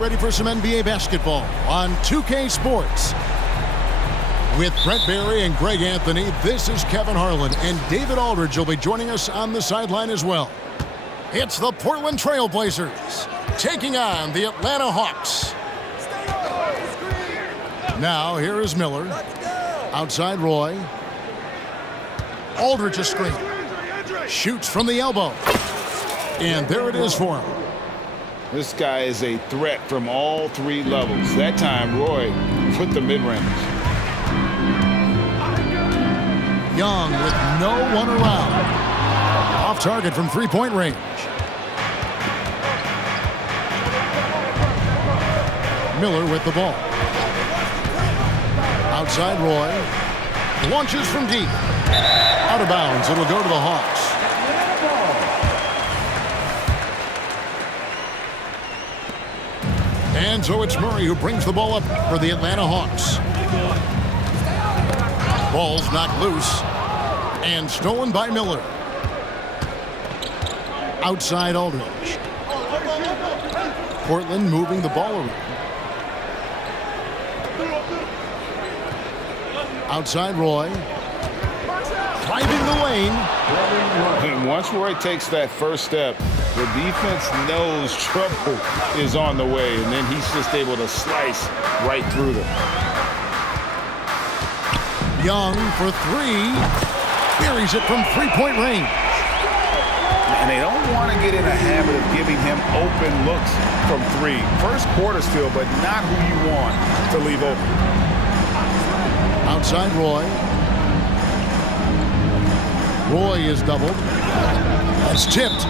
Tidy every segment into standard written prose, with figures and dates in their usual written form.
Ready for some NBA basketball on 2K Sports. With Brent Barry and Greg Anthony, this is Kevin Harlan, and David Aldridge will be joining us on the sideline as well. It's the Portland Trail Blazers taking on the Atlanta Hawks. Now, here is Miller. Outside Roy. Aldridge a screen. Shoots from the elbow. And there it is for him. This guy is a threat from all three levels. That time, Roy put the mid-range. Young with no one around. Off target from three-point range. Miller with the ball. Outside Roy. Launches from deep. Out of bounds. It'll go to the Hawks. And so it's Murray who brings the ball up for the Atlanta Hawks. Ball's knocked loose and stolen by Miller. Outside Aldridge. Portland moving the ball around. Outside Roy. Driving the lane. And once Roy takes that first step, the defense knows trouble is on the way, and then he's just able to slice right through them. Young for three. Buries it from three-point range. And they don't want to get in a habit of giving him open looks from three. First quarter still, but not who you want to leave open. Outside Roy. Roy is doubled. That's tipped.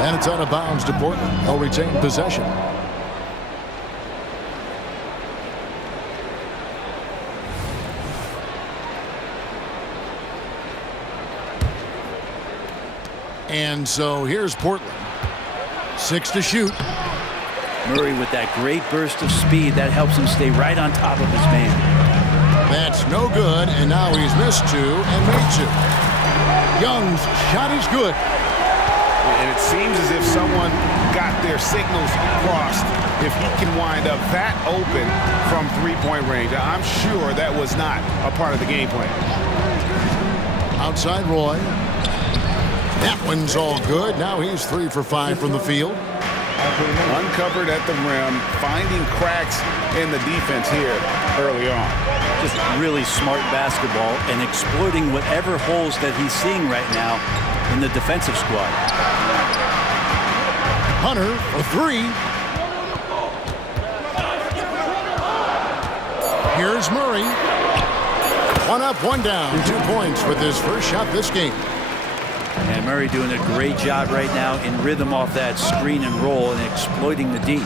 And it's out of bounds to Portland. They'll retain possession. And so here's Portland. 6 to shoot. Murray with that great burst of speed. That helps him stay right on top of his man. That's no good, and now he's missed 2 and made 2. Young's shot is good. And it seems as if someone got their signals crossed. If he can wind up that open from three-point range, I'm sure that was not a part of the game plan. Outside Roy. That one's all good. Now he's 3 for 5 from the field. Uncovered at the rim, finding cracks in the defense here early on. Just really smart basketball and exploiting whatever holes that he's seeing right now in the defensive squad. Hunter for 3. Here's Murray. 1 up, 1 down. 2 points with his first shot this game. And Murray doing a great job right now in rhythm off that screen and roll and exploiting the deep.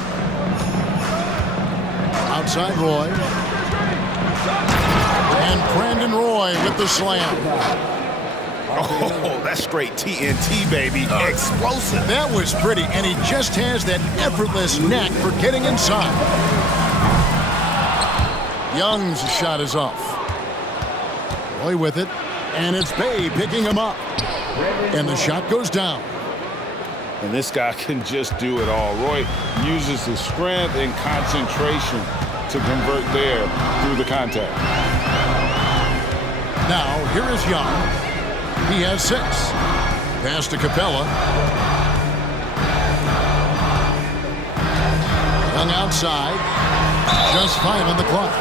Outside Roy. And Brandon Roy with the slam. Oh, that's straight TNT, baby. Explosive. That was pretty, and he just has that effortless knack for getting inside. Young's shot is off. Roy with it, and it's Bay picking him up. And the shot goes down. And this guy can just do it all. Roy uses his strength and concentration to convert there through the contact. Now, here is Young. He has 6. Pass to Capella. Young outside. Just 5 on the clock.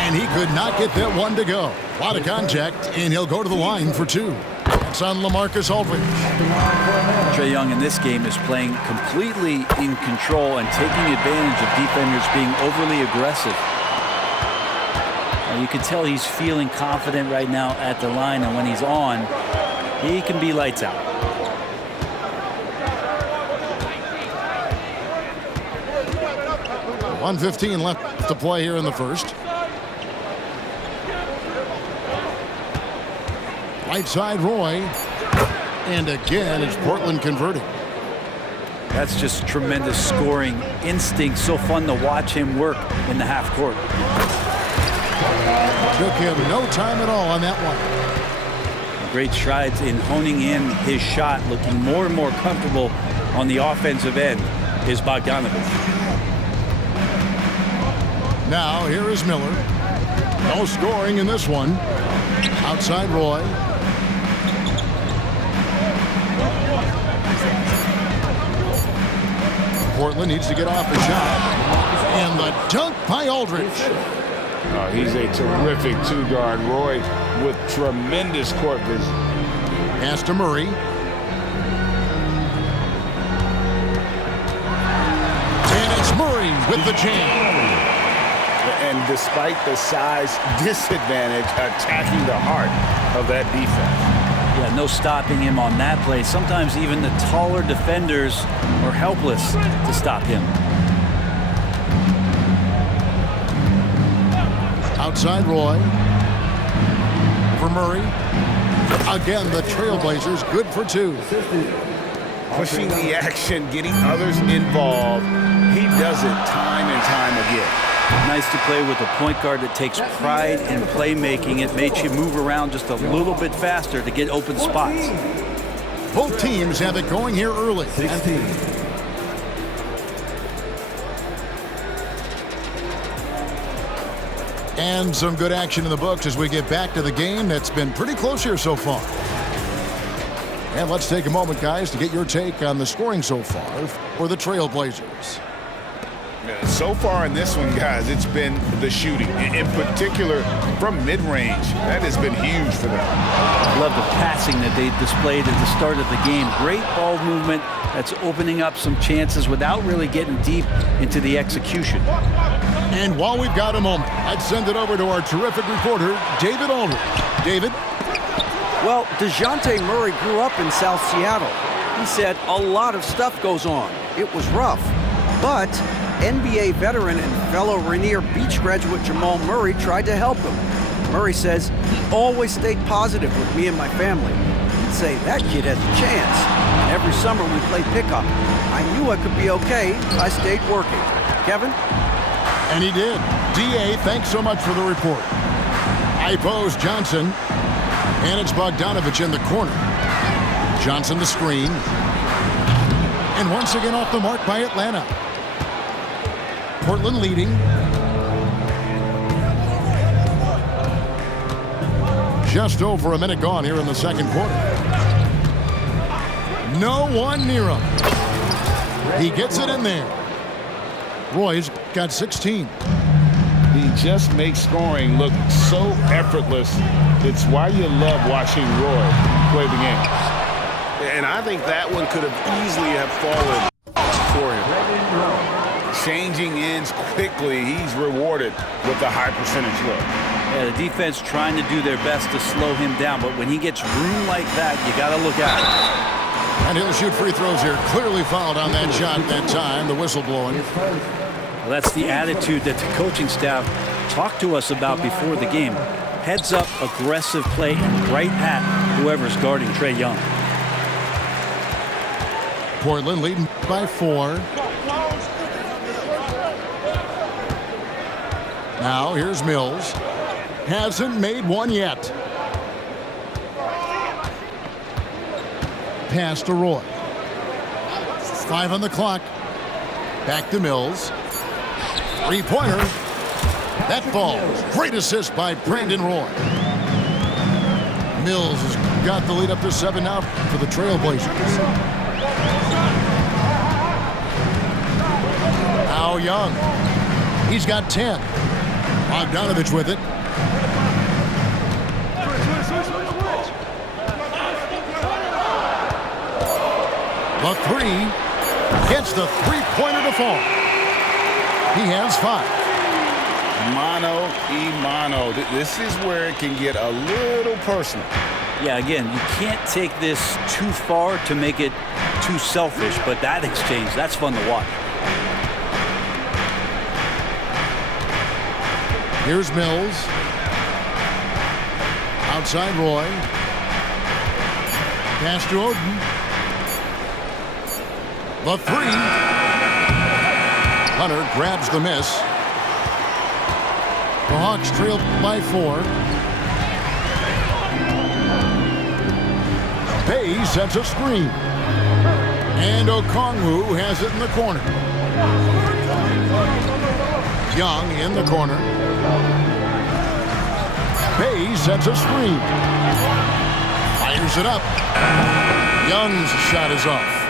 And he could not get that one to go. A lot of contact, and he'll go to the line for 2. It's on LaMarcus Aldridge. Trae Young in this game is playing completely in control and taking advantage of defenders being overly aggressive. You can tell he's feeling confident right now at the line, and when he's on, he can be lights out. .115 left to play here in the first. Right side Roy. And again, it's Portland converting. That's just tremendous scoring instinct. So fun to watch him work in the half court. Took him no time at all on that one. Great strides in honing in his shot, looking more and more comfortable on the offensive end is Bogdanović. Now here is Miller. No scoring in this one. Outside Roy. Portland needs to get off the shot. And the dunk by Aldridge. He's a terrific two-guard. Roy with tremendous court vision. Pass to Murray. And it's Murray with the jam. And despite the size disadvantage, attacking the heart of that defense. Yeah, no stopping him on that play. Sometimes even the taller defenders are helpless to stop him. Outside Roy. For Murray. Again, the Trailblazers good for two. Pushing the action, getting others involved. He does it time and time again. Nice to play with a point guard that takes pride in playmaking. It makes you move around just a little bit faster to get open spots. Both teams have it going here early. And some good action in the books as we get back to the game that's been pretty close here so far. And let's take a moment, guys, to get your take on the scoring so far for the Trailblazers. So far in this one, guys, it's been the shooting, in particular from mid-range. That has been huge for them. I love the passing that they displayed at the start of the game. Great ball movement that's opening up some chances without really getting deep into the execution. And while we've got a moment, let's send it over to our terrific reporter, David Aldridge. David? Well, DeJounte Murray grew up in South Seattle. He said a lot of stuff goes on. It was rough. But NBA veteran and fellow Rainier Beach graduate Jamal Murray tried to help him. Murray says he always stayed positive with me and my family. He'd say, that kid has a chance. And every summer we played pickup. I knew I could be okay if I stayed working. Kevin? And he did. D.A., thanks so much for the report. I pose Johnson. And it's Bogdanovich in the corner. Johnson the screen. And once again off the mark by Atlanta. Portland leading. Just over a minute gone here in the second quarter. No one near him. He gets it in there. Roy's got 16. He just makes scoring look so effortless. It's why you love watching Roy play the game. And I think that one could have easily have fallen for him. Changing ends quickly. He's rewarded with a high percentage look. Yeah, the defense trying to do their best to slow him down, but when he gets room like that, you got to look out. And he'll shoot free throws here. Clearly fouled on that shot that time. The whistle blowing. Well, that's the attitude that the coaching staff talked to us about before the game. Heads up, aggressive play, and right at whoever's guarding Trae Young. Portland leading by 4. Now here's Mills. Hasn't made one yet. Pass to Roy. 5 on the clock. Back to Mills. Three-pointer. That falls. Great assist by Brandon Roy. Mills has got the lead up to 7 now for the Trailblazers. Now Young. He's got 10. Bogdanovich with it. The three gets the three-pointer to fall. He has 5. Mano y mano. This is where it can get a little personal. Yeah, again, you can't take this too far to make it too selfish, but that exchange, that's fun to watch. Here's Mills. Outside Roy. Pass to Oden. The 3. Hunter grabs the miss. The Hawks trail by 4. Bay sets a screen. And Okongwu has it in the corner. Young in the corner. Bay sets a screen. Fires it up. Young's shot is off.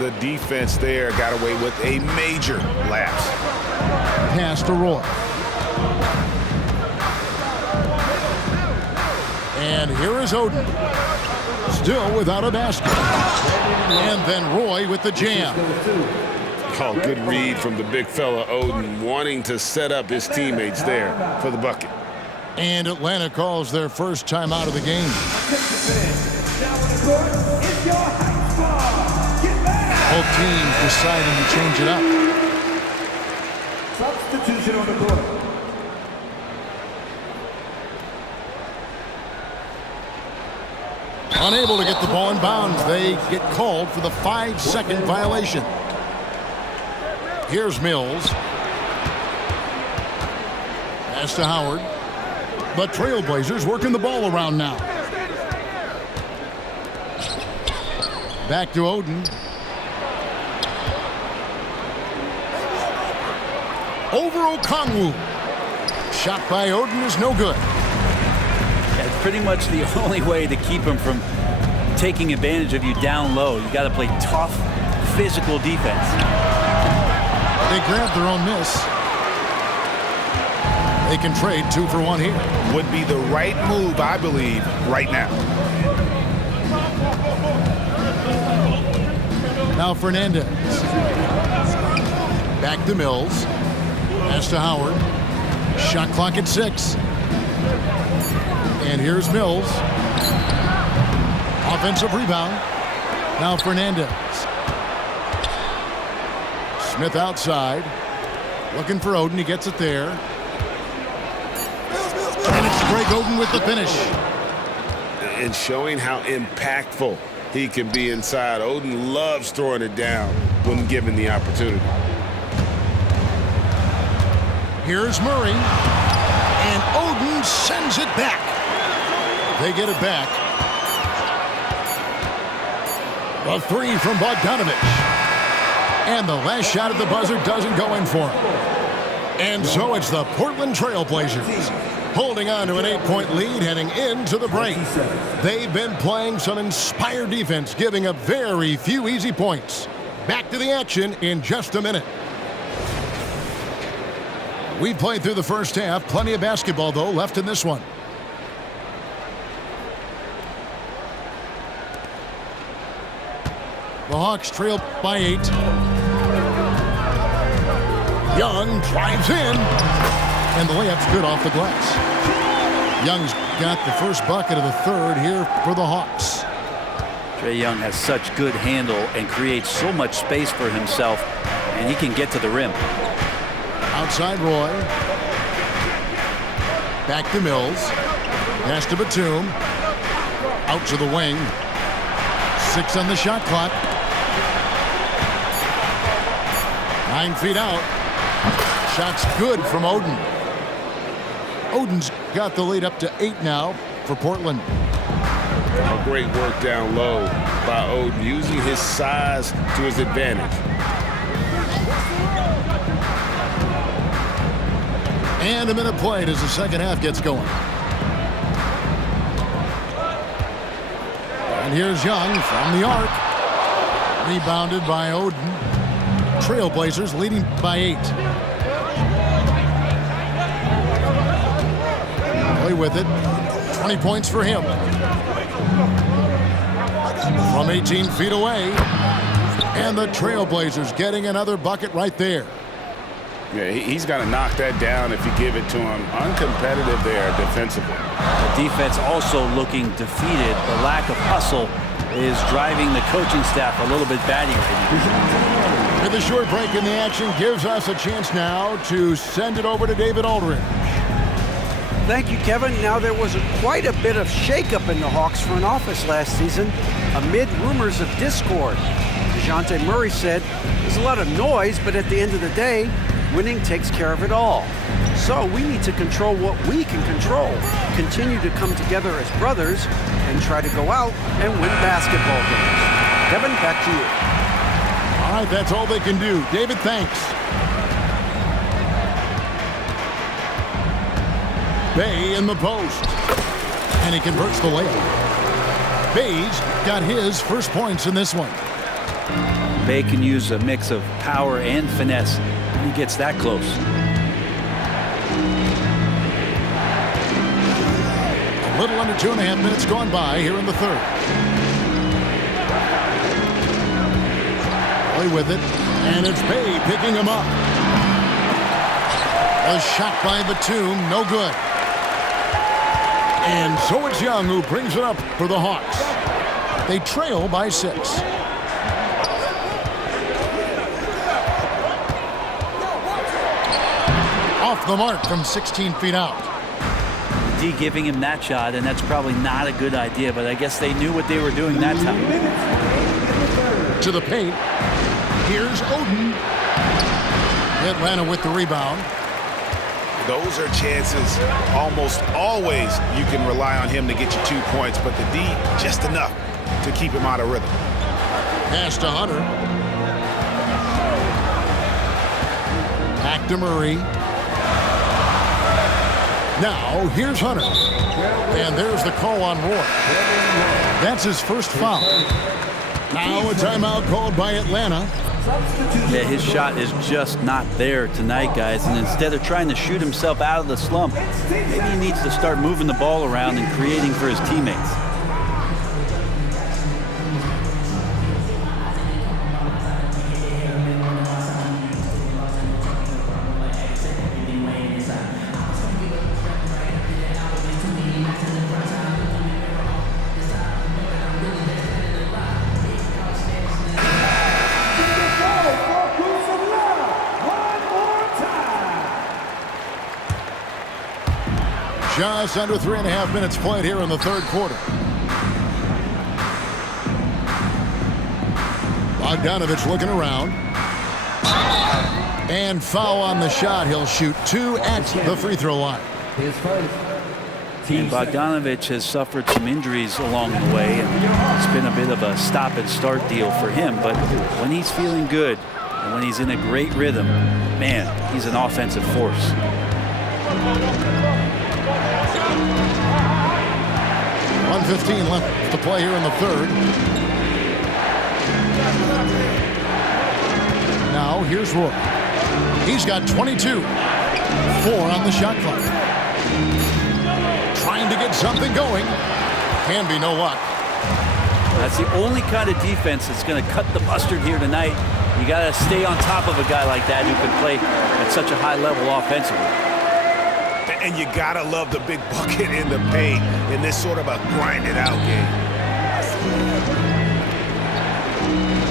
The defense there got away with a major lapse. Pass to Roy. And here is Oden. Still without a basket. And then Roy with the jam. Oh, good read from the big fella Oden, wanting to set up his teammates there for the bucket. And Atlanta calls their first time out of the game. Both teams deciding to change it up. Substitution on the court. Unable to get the ball in bounds. They get called for the 5-second violation. Here's Mills. Pass to Howard. The Trailblazers working the ball around now. Back to Oden. Over Okongwu. Shot by Oden is no good. It's pretty much the only way to keep him from taking advantage of you down low. You got to play tough, physical defense. They grabbed their own miss. They can trade 2 for 1 here. Would be the right move, I believe, right now. Now Fernandez. Back to Mills. Pass to Howard. Shot clock at 6. And here's Mills. Offensive rebound. Now Fernandez. Smith outside. Looking for Oden. He gets it there. And it's Greg Oden with the finish. And showing how impactful he can be inside. Oden loves throwing it down when given the opportunity. Here's Murray. And Oden sends it back. They get it back. A 3 from Bogdanovich. And the last shot at the buzzer doesn't go in for him. And so it's the Portland Trailblazers holding on to an 8-point lead heading into the break. They've been playing some inspired defense, giving up very few easy points. Back to the action in just a minute. We played through the first half. Plenty of basketball, though, left in this one. The Hawks trail by 8. Young drives in. And the layup's good off the glass. Young's got the first bucket of the third here for the Hawks. Trae Young has such good handle and creates so much space for himself, and he can get to the rim. Outside Roy. Back to Mills. Pass to Batum. Out to the wing. 6 on the shot clock. 9 feet out. Shot's good from Oden. Oden's got the lead up to 8 now for Portland. A great work down low by Oden, using his size to his advantage. And a minute played as the second half gets going. And here's Young from the arc. Rebounded by Oden. Trailblazers leading by 8. Play with it. 20 points for him. From 18 feet away. And the Trailblazers getting another bucket right there. Yeah, he's got to knock that down if you give it to him. Uncompetitive there defensively. The defense also looking defeated. The lack of hustle is driving the coaching staff a little bit batty right now. With a short break in the action gives us a chance now to send it over to David Aldridge. Thank you, Kevin. Now, there was quite a bit of shakeup in the Hawks front office last season amid rumors of discord. DeJounte Murray said, "There's a lot of noise, but at the end of the day, winning takes care of it all. So we need to control what we can control, continue to come together as brothers, and try to go out and win basketball games." Kevin, back to you. All right, that's all they can do. David, thanks. Bay in the post. And he converts the layup. Bay's got his first points in this one. Bay can use a mix of power and finesse when he gets that close. A little under 2.5 minutes gone by here in the third. Play with it, and it's Bay picking him up. A shot by Batum, no good. And so it's Young who brings it up for the Hawks. They trail by 6. Off the mark from 16 feet out. D giving him that shot, and that's probably not a good idea, but I guess they knew what they were doing that time. To the paint. Here's Oden. Atlanta with the rebound. Those are chances almost always you can rely on him to get you 2 points, but the D just enough to keep him out of rhythm. Pass to Hunter. Back to Murray. Now, here's Hunter. And there's the call on Roy. That's his first foul. Now a timeout called by Atlanta. Yeah, his shot is just not there tonight, guys. And instead of trying to shoot himself out of the slump, maybe he needs to start moving the ball around and creating for his teammates. Just under 3.5 minutes played here in the third quarter. Bogdanovich looking around. And foul on the shot. He'll shoot 2 at the free throw line. And Bogdanovich has suffered some injuries along the way, and it's been a bit of a stop and start deal for him. But when he's feeling good and when he's in a great rhythm, man, he's an offensive force. 1:15 left to play here in the third. Now here's Roy. He's got 22. 4 on the shot clock. Trying to get something going. Can be no luck. That's the only kind of defense that's going to cut the mustard here tonight. You got to stay on top of a guy like that who can play at such a high level offensively. And you gotta love the big bucket in the paint in this sort of a grinded out game.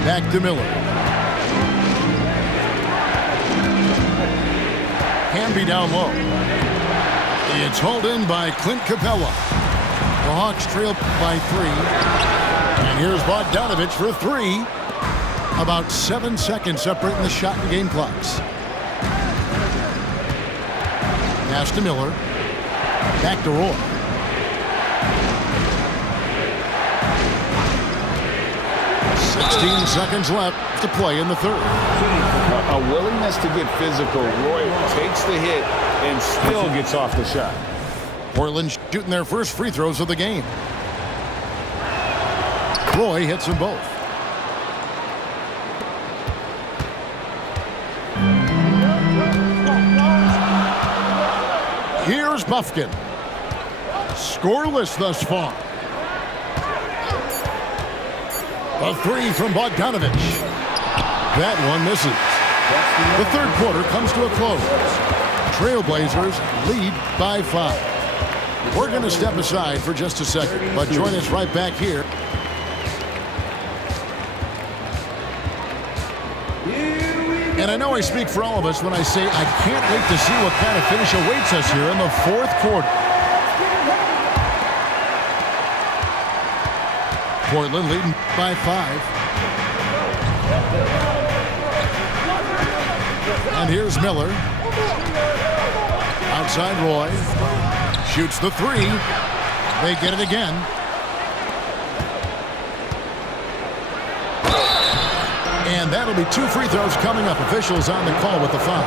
Back to Miller. Can be down low. It's hauled in by Clint Capella. The Hawks trail by 3. And here's Bogdanovich for 3. About 7 seconds separating the shot and game clocks. Pass to Miller. Back to Roy. 16 seconds left to play in the third. A willingness to get physical. Roy takes the hit and still gets off the shot. Portland shooting their first free throws of the game. Roy hits them both. Here's Bufkin. Scoreless thus far. A 3 from Bogdanovich. That one misses. The third quarter comes to a close. Trailblazers lead by 5. We're going to step aside for just a second, but join us right back here. And I know I speak for all of us when I say I can't wait to see what kind of finish awaits us here in the fourth quarter. Portland leading by 5. And here's Miller. Outside Roy. Shoots the 3. They get it again. And that'll be 2 free throws coming up. Officials on the call with the foul.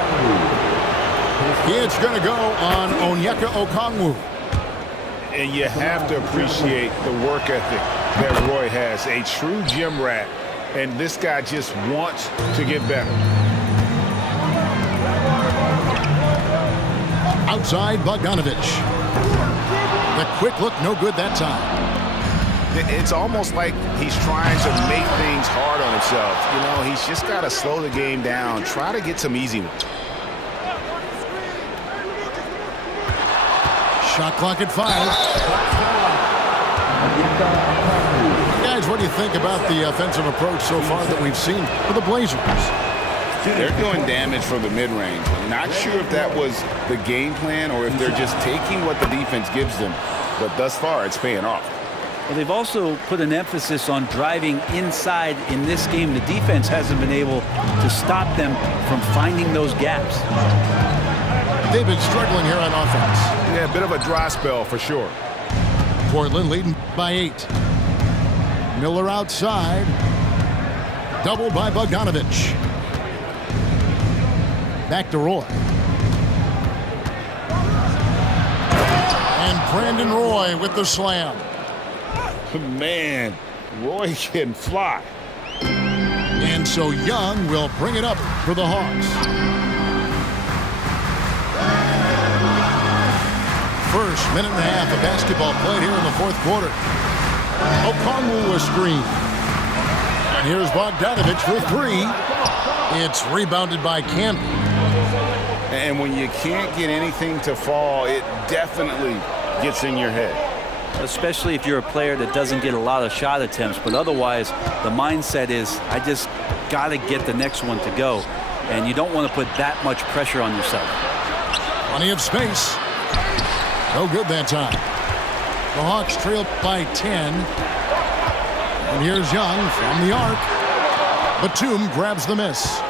It's going to go on Onyeka Okongwu. And you have to appreciate the work ethic that Roy has. A true gym rat. And this guy just wants to get better. Outside, Bogdanovich. The quick look, no good that time. It's almost like he's trying to make things hard on himself. You know, he's just got to slow the game down. Try to get some easy ones. Shot clock at 5. Guys, what do you think about the offensive approach so far that we've seen for the Blazers? They're doing damage from the mid-range. I'm not sure if that was the game plan or if they're just taking what the defense gives them. But thus far, it's paying off. Well, they've also put an emphasis on driving inside in this game. The defense hasn't been able to stop them from finding those gaps. They've been struggling here on offense. Yeah, a bit of a dry spell for sure. Portland leading by 8. Miller outside. Doubled by Bogdanovich. Back to Roy. And Brandon Roy with the slam. Man, Roy can fly. And so Young will bring it up for the Hawks. First minute and a half of basketball played here in the fourth quarter. Okongwu was screened. And here's Bogdanovich for 3. It's rebounded by Camby. And when you can't get anything to fall, it definitely gets in your head. Especially if you're a player that doesn't get a lot of shot attempts. But otherwise, the mindset is, I just got to get the next one to go. And you don't want to put that much pressure on yourself. Plenty of space. No good that time. The Hawks trail by 10. And here's Young from the arc. Batum grabs the miss.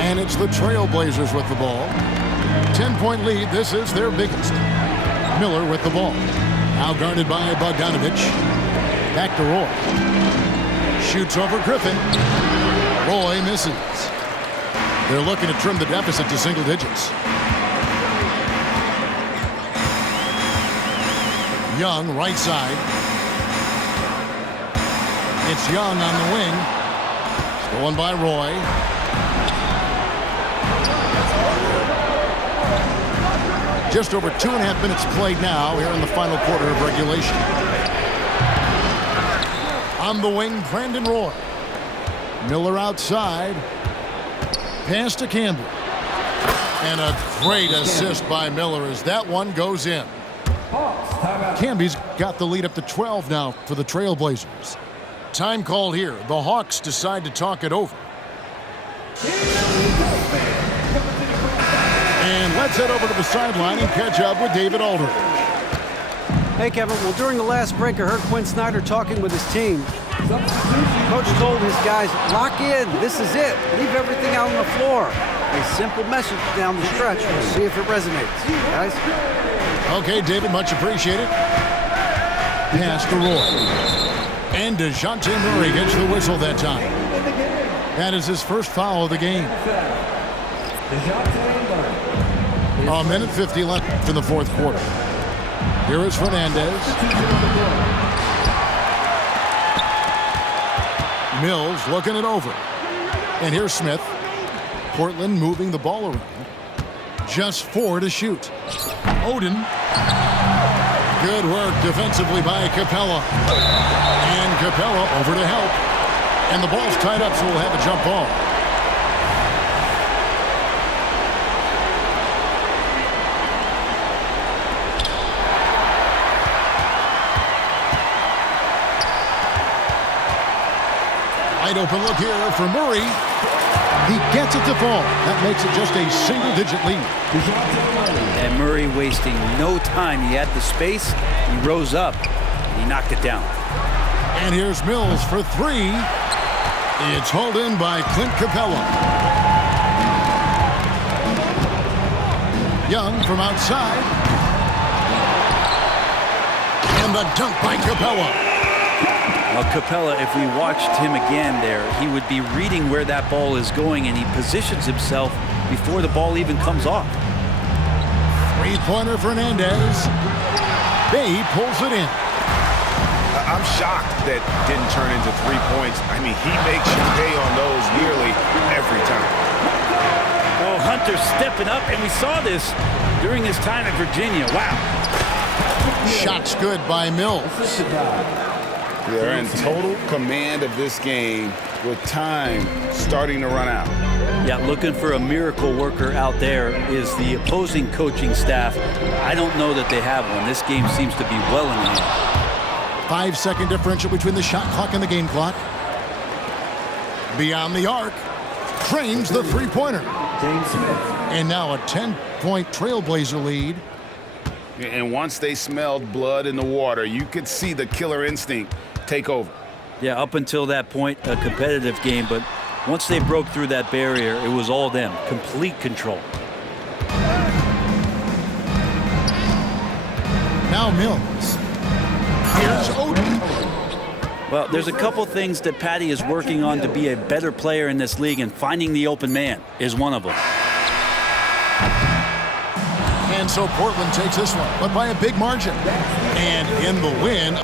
And it's the Trailblazers with the ball. 10-point lead. This is their biggest. Miller with the ball. Now guarded by Bogdanovich. Back to Roy. Shoots over Griffin. Roy misses. They're looking to trim the deficit to single digits. Young, right side. It's Young on the wing. Stolen by Roy. Just over 2.5 minutes played now here in the final quarter of regulation. On the wing, Brandon Roy. Miller outside. Pass to Campbell. And a great assist by Miller as that one goes in. Camby's got the lead up to 12 now for the Trailblazers. Time called here. The Hawks decide to talk it over. And let's head over to the sideline and catch up with David Aldridge. Hey, Kevin. Well, during the last break, I heard Quinn Snyder talking with his team. Coach told his guys, lock in. This is it. Leave everything out on the floor. A simple message down the stretch. We'll see if it resonates. Guys? Okay, David, much appreciated. Pass to Roy. And DeJounte Murray gets the whistle that time. That is his first foul of the game. A minute 50 left in the fourth quarter. Here is Fernandez. Mills looking it over. And here's Smith. Portland moving the ball around. Just 4 to shoot. Oden. Good work defensively by Capella. And Capella over to help. And the ball's tied up, so we'll have a jump ball. Wide open look here for Murray. He gets it to fall. That makes it just a single-digit lead. And Murray wasting no time. He had the space. He rose up. And he knocked it down. And here's Mills for 3. It's hauled in by Clint Capella. Young from outside. And the dunk by Capella. Well, Capella, if we watched him again there, he would be reading where that ball is going, and he positions himself before the ball even comes off. Three-pointer Fernandez. Bay pulls it in. I'm shocked that didn't turn into 3 points. I mean, he makes you pay on those nearly every time. Oh, Hunter stepping up, and we saw this during his time at Virginia. Wow. Shots good by Mills. They're in total command of this game with time starting to run out. Yeah, looking for a miracle worker out there is the opposing coaching staff. I don't know that they have one. This game seems to be well in hand. 5-second differential between the shot clock and the game clock. Beyond the arc. Trains the three-pointer. And now a 10-point Trailblazer lead. And once they smelled blood in the water, you could see the killer instinct take over. Yeah, up until that point, a competitive game, but once they broke through that barrier, it was all them. Complete control. Now Mills. Here's Odom. Well, there's a couple things that Patty is working on to be a better player in this league, and finding the open man is one of them. And so Portland takes this one, but by a big margin. And in the win,